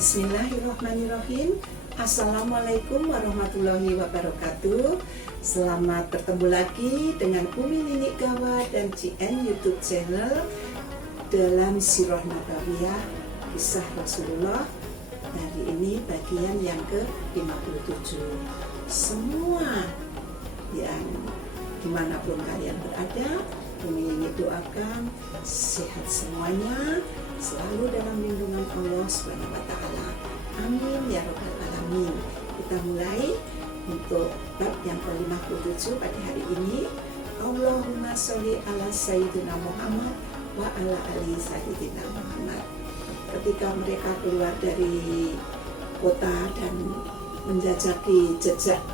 Bismillahirrahmanirrahim. Assalamualaikum warahmatullahi wabarakatuh. Selamat bertemu lagi dengan Umi Ninik Gawa dan CN YouTube channel dalam Sirah Nabawiyah Kisah Rasulullah. Hari ini bagian yang ke-57. Semua yang dimanapun kalian berada, Umi Ninik doakan sehat semuanya, selalu dalam lindungan Allah Subhanahu wa Ta'ala. Amin ya Rabbal Alamin. Kita mulai untuk bab yang ke-57 pada hari ini. Allahumma sholli ala Sayyidina Muhammad wa ala ali Sayyidina Muhammad. Ketika mereka keluar dari kota dan menjajaki jejak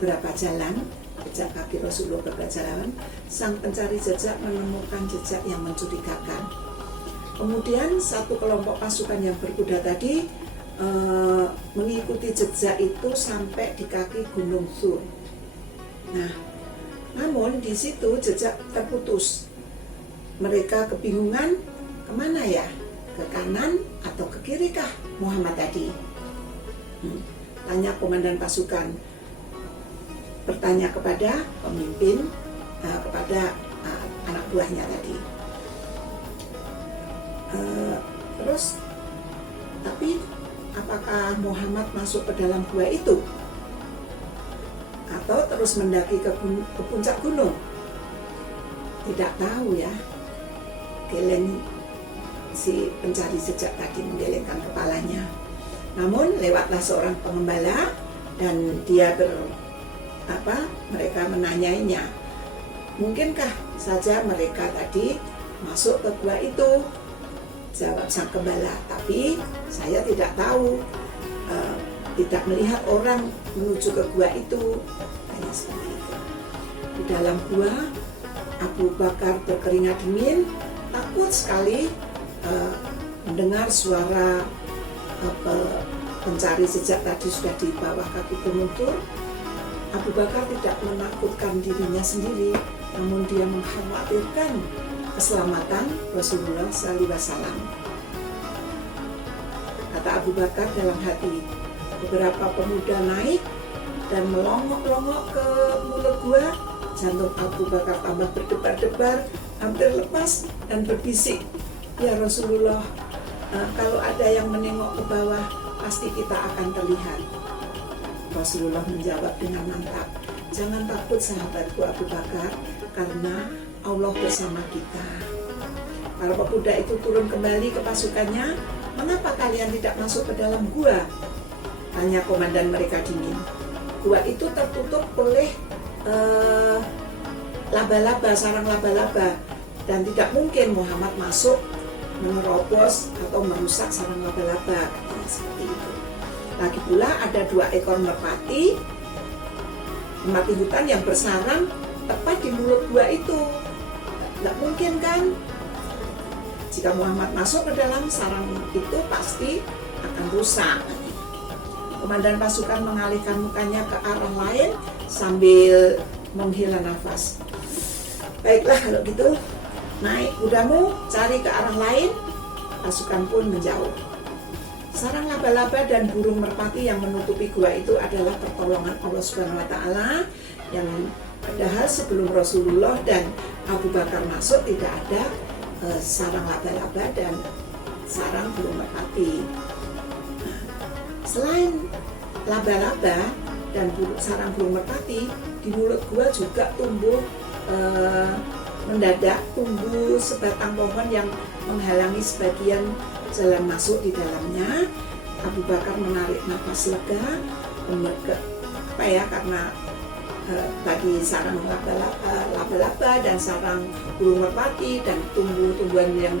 beberapa jalan, jejak kaki Rasulullah beberapa jalan, sang pencari jejak menemukan jejak yang mencurigakan. Kemudian satu kelompok pasukan yang berkuda tadi mengikuti jejak itu sampai di kaki Gunung Thur. Nah, namun di situ jejak terputus. Mereka kebingungan kemana ya? Ke kanan atau ke kiri kah Muhammad tadi? Tanya komandan pasukan. Bertanya kepada pemimpin, kepada anak buahnya tadi. Terus, tapi apakah Muhammad masuk ke dalam gua itu? Atau terus mendaki ke puncak gunung? Tidak tahu ya. Geleng si pencari jejak tadi menggelengkan kepalanya. Namun lewatlah seorang pengembala dan dia mereka menanyainya, mungkinkah saja mereka tadi masuk ke gua itu? Jawab sang gembala, tapi saya tidak tahu, tidak melihat orang menuju ke gua itu. Hanya seperti itu. Di dalam gua, Abu Bakar berkeringat dingin, takut sekali mendengar suara pencari jejak tadi sudah di bawah kaki Gunung Thur. Abu Bakar tidak menakutkan dirinya sendiri, namun dia mengkhawatirkan keselamatan Rasulullah SAW. Kata Abu Bakar dalam hati, beberapa pemuda naik dan melongok-longok ke mulut gua. Jantung Abu Bakar tambah berdebar-debar, hampir lepas dan berbisik, ya Rasulullah, kalau ada yang menengok ke bawah, pasti kita akan terlihat. Rasulullah menjawab dengan mantap, jangan takut sahabatku Abu Bakar, karena Allah bersama kita. Para pemuda itu turun kembali ke pasukannya. Mengapa kalian tidak masuk ke dalam gua? Tanya komandan mereka dingin. Gua itu tertutup oleh laba-laba, sarang laba-laba, dan tidak mungkin Muhammad masuk menerobos atau merusak sarang laba-laba. Katanya seperti itu. Lagi pula ada 2 ekor merpati hutan yang bersarang tepat di mulut gua itu. Tidak mungkin kan? Jika Muhammad masuk ke dalam sarang itu pasti akan rusak. Komandan pasukan mengalihkan mukanya ke arah lain sambil menghela nafas. Baiklah kalau gitu, naik kudamu, cari ke arah lain. Pasukan pun menjauh. Sarang laba-laba dan burung merpati yang menutupi gua itu adalah pertolongan Allah Subhanahu wa Ta'ala, yang padahal sebelum Rasulullah dan Abu Bakar masuk tidak ada sarang laba-laba dan sarang burung merpati. Nah, selain laba-laba dan sarang burung merpati, di mulut gua juga tumbuh mendadak tumbuh sebatang pohon yang menghalangi sebagian jalan masuk di dalamnya. Abu Bakar menarik nafas lega, karena tadi sarang laba-laba dan sarang burung merpati dan tumbuh-tumbuhan yang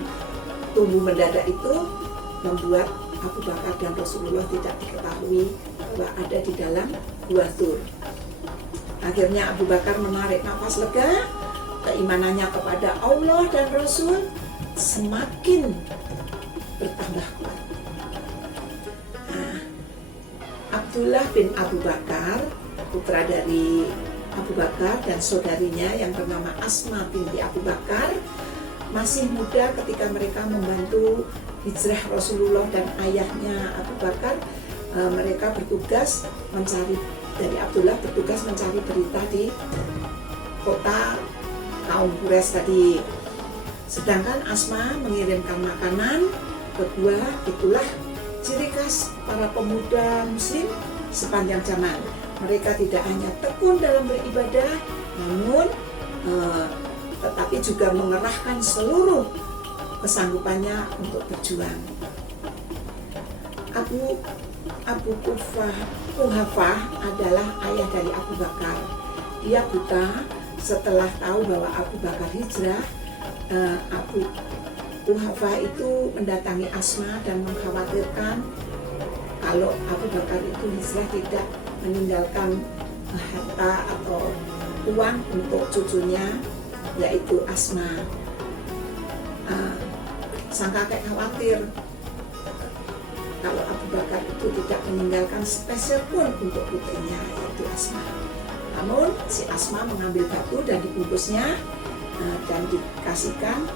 tumbuh mendadak itu membuat Abu Bakar dan Rasulullah tidak diketahui bahwa ada di dalam gua Thur. Akhirnya Abu Bakar menarik nafas lega, keimanannya kepada Allah dan Rasul semakin bertambah kuat. Nah, Abdullah bin Abu Bakar, putra dari Abu Bakar dan saudarinya yang bernama Asma binti Abu Bakar, masih muda ketika mereka membantu hijrah Rasulullah dan ayahnya Abu Bakar, mereka bertugas mencari, dari Abdullah bertugas mencari berita di kota kaum Quraisy tadi. Sedangkan Asma mengirimkan makanan, kedua itulah ciri khas para pemuda muslim sepanjang zaman. Mereka tidak hanya tekun dalam beribadah, namun tetapi juga mengerahkan seluruh kesanggupannya untuk berjuang. Abu Quhafah adalah ayah dari Abu Bakar. Dia buta. Setelah tahu bahwa Abu Bakar hijrah, Abu Quhafah itu mendatangi Asma dan mengkhawatirkan kalau Abu Bakar itu hijrah tidak meninggalkan harta atau uang untuk cucunya, yaitu Asma. Sang kakek khawatir kalau Abu Bakar itu tidak meninggalkan sepeser pun untuk putrinya, yaitu Asma. Namun si Asma mengambil batu dan dibungkusnya dan dikasihkan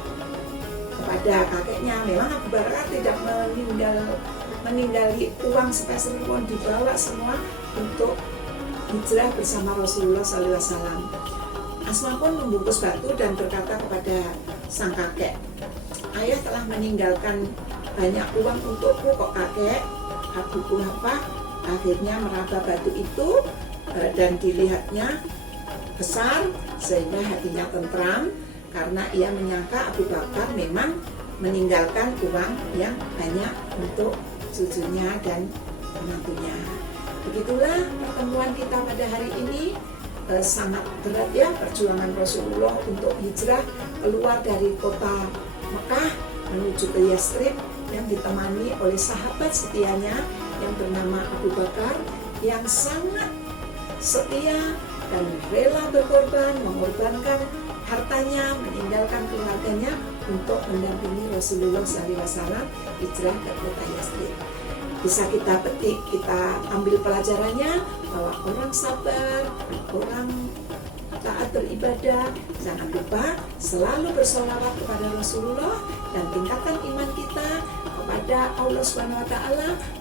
kepada kakeknya. Memang Abu Bakar tidak meninggali uang sepeser pun, dibawa semua untuk hijrah bersama Rasulullah SAW. Asma pun membungkus batu dan berkata kepada sang kakek, "Ayah telah meninggalkan banyak uang untukku kok kakek." Abu Quhafah akhirnya meraba batu itu dan dilihatnya besar sehingga hatinya tentram karena ia menyangka Abu Bakar memang meninggalkan uang yang banyak untuk cucunya dan menantunya. Begitulah pertemuan kita pada hari ini. Sangat berat ya perjuangan Rasulullah untuk hijrah keluar dari kota Mekah menuju ke Yastrib yang ditemani oleh sahabat setianya yang bernama Abu Bakar yang sangat setia dan rela berkorban, mengorbankan hartanya, meninggalkan keluarganya untuk mendampingi Rasulullah SAW hijrah ke kota Yastrib. Bisa kita petik, kita ambil pelajarannya bahwa orang sabar, orang taat beribadah, jangan lupa selalu bersolawat kepada Rasulullah dan tingkatkan iman kita kepada Allah SWT.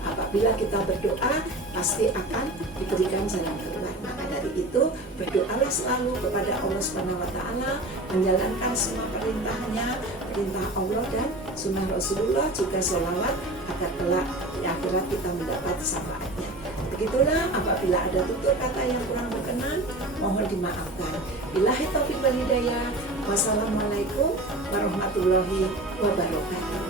Apabila kita berdoa pasti akan diberikan jalan keluar. Maka dari itu berdoalah selalu kepada Allah SWT, menjalankan semua perintahnya, perintah Allah dan sunnah Rasulullah, juga sholawat agar kelak di akhirat kita mendapat syafaatnya. Begitulah, apabila ada tutur kata yang kurang berkenan mohon dimaafkan. Billahi taufiq wal hidayah. Wassalamualaikum warahmatullahi wabarakatuh.